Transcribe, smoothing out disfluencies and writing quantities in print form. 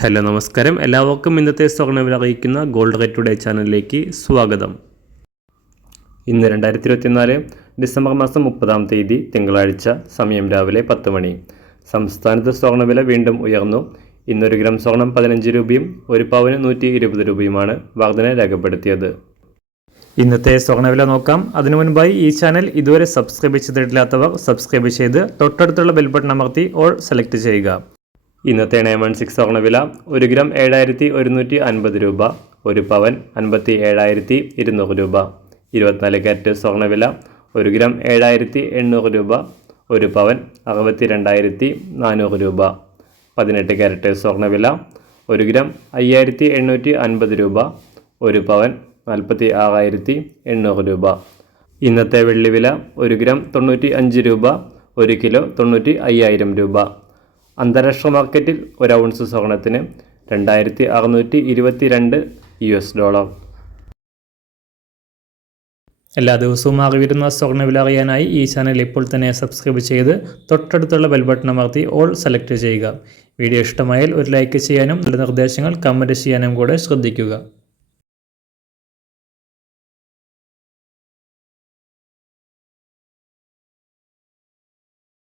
Hello നമസ്കാരം, എല്ലാവർക്കും ഇന്നത്തെ സ്വർണ്ണവില അറിയിക്കുന്ന ഗോൾഡ് റേറ്റ് ടുഡേ ചാനലിലേക്ക് സ്വാഗതം. ഇന്ന് 2024 ഡിസംബർ മാസം 30 തീയതി തിങ്കളാഴ്ച, സമയം രാവിലെ 10 മണി. സംസ്ഥാനത്ത് സ്വർണ്ണവില വീണ്ടും ഉയർന്നു. ഇന്ന് 1 ഗ്രാം സ്വർണം 15 രൂപയും 1 പവന് 120 രൂപയുമാണ് വർധന രേഖപ്പെടുത്തിയത്. ഇന്നത്തെ സ്വർണ്ണവില നോക്കാം. അതിനു മുൻപായി ഈ ചാനൽ ഇതുവരെ സബ്സ്ക്രൈബ് ചെയ്തിട്ടില്ലാത്തവർ സബ്സ്ക്രൈബ് ചെയ്ത് തൊട്ടടുത്തുള്ള ബെൽ ബട്ടൺ അമർത്തി ഓൾ സെലക്ട് ചെയ്യുക. ഇന്നത്തെ 916 സ്വർണ്ണവില 1 ഗ്രാം 7150 രൂപ, 1 പവൻ 57,200 രൂപ. 24 കാരറ്റ് സ്വർണ്ണവില 1 ഗ്രാം 7800 രൂപ, 1 പവൻ 62,400 രൂപ. 18 കാരറ്റ് സ്വർണ്ണവില 1 ഗ്രാം 5850 രൂപ, 1 പവൻ 46,800 രൂപ. ഇന്നത്തെ വെള്ളിവില 1 ഗ്രാം 95 രൂപ, 1 കിലോ 95,000 രൂപ. അന്താരാഷ്ട്ര മാർക്കറ്റിൽ 1 ഔൺസ് സ്വർണത്തിന് $2,622. എല്ലാ ദിവസവും അറിവിരുന്ന സ്വർണ്ണവില അറിയാനായി ഈ ചാനൽ ഇപ്പോൾ തന്നെ സബ്സ്ക്രൈബ് ചെയ്ത് തൊട്ടടുത്തുള്ള ബെൽ ബട്ടൺ അമർത്തി ഓൾ സെലക്ട് ചെയ്യുക. വീഡിയോ ഇഷ്ടമായാൽ ഒരു ലൈക്ക് ചെയ്യാനും നല്ല നിർദ്ദേശങ്ങൾ കമൻറ്റ് ചെയ്യാനും കൂടെ ശ്രദ്ധിക്കുക.